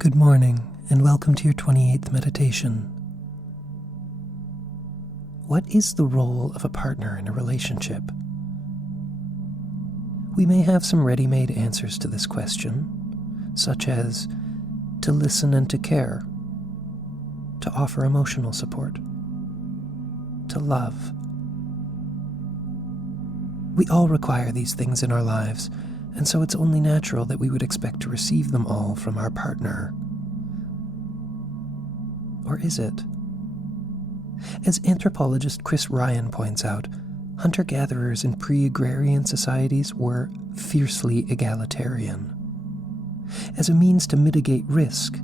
Good morning, and welcome to your 28th meditation. What is the role of a partner in a relationship? We may have some ready-made answers to this question, such as to listen and to care, to offer emotional support, to love. We all require these things in our lives, and so it's only natural that we would expect to receive them all from our partner. Or is it? As anthropologist Chris Ryan points out, hunter-gatherers in pre-agrarian societies were fiercely egalitarian. As a means to mitigate risk,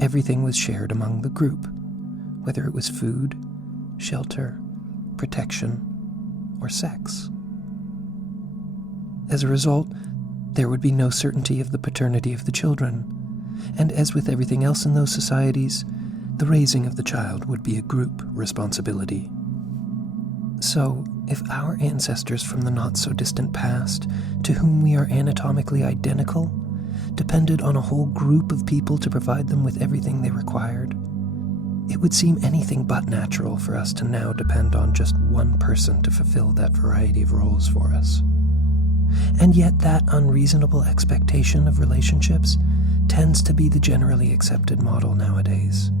everything was shared among the group, whether it was food, shelter, protection, or sex. As a result, there would be no certainty of the paternity of the children, and as with everything else in those societies, the raising of the child would be a group responsibility. So, if our ancestors from the not-so-distant past, to whom we are anatomically identical, depended on a whole group of people to provide them with everything they required, it would seem anything but natural for us to now depend on just one person to fulfill that variety of roles for us. And yet that unreasonable expectation of relationships tends to be the generally accepted model nowadays.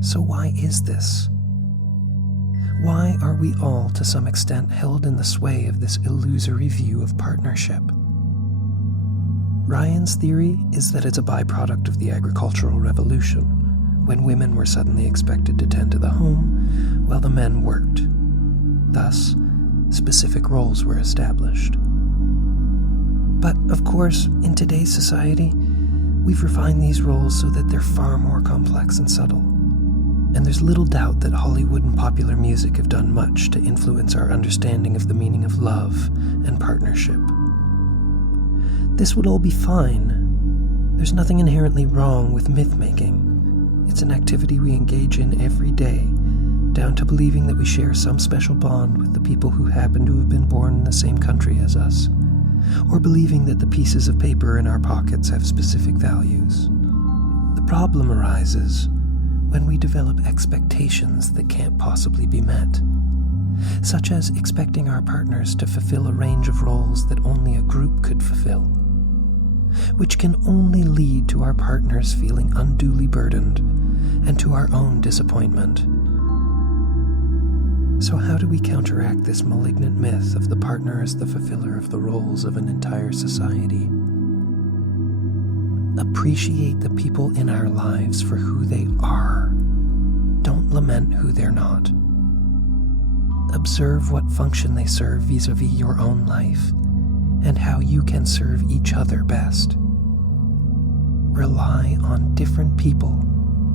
So why is this? Why are we all, to some extent, held in the sway of this illusory view of partnership? Ryan's theory is that it's a byproduct of the agricultural revolution, when women were suddenly expected to tend to the home while the men worked. Thus, specific roles were established. But, of course, in today's society, we've refined these roles so that they're far more complex and subtle. And there's little doubt that Hollywood and popular music have done much to influence our understanding of the meaning of love and partnership. This would all be fine. There's nothing inherently wrong with myth-making. It's an activity we engage in every day, down to believing that we share some special bond with the people who happen to have been born in the same country as us, or believing that the pieces of paper in our pockets have specific values. The problem arises when we develop expectations that can't possibly be met, such as expecting our partners to fulfill a range of roles that only a group could fulfill, which can only lead to our partners feeling unduly burdened and to our own disappointment. So how do we counteract this malignant myth of the partner as the fulfiller of the roles of an entire society? Appreciate the people in our lives for who they are. Don't lament who they're not. Observe what function they serve vis-a-vis your own life and how you can serve each other best. Rely on different people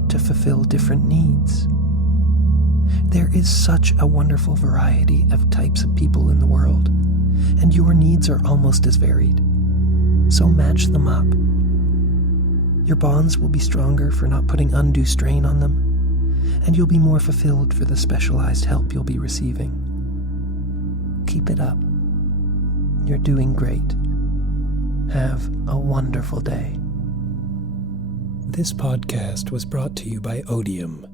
to fulfill different needs. There is such a wonderful variety of types of people in the world, and your needs are almost as varied. So match them up. Your bonds will be stronger for not putting undue strain on them, and you'll be more fulfilled for the specialized help you'll be receiving. Keep it up. You're doing great. Have a wonderful day. This podcast was brought to you by Odium.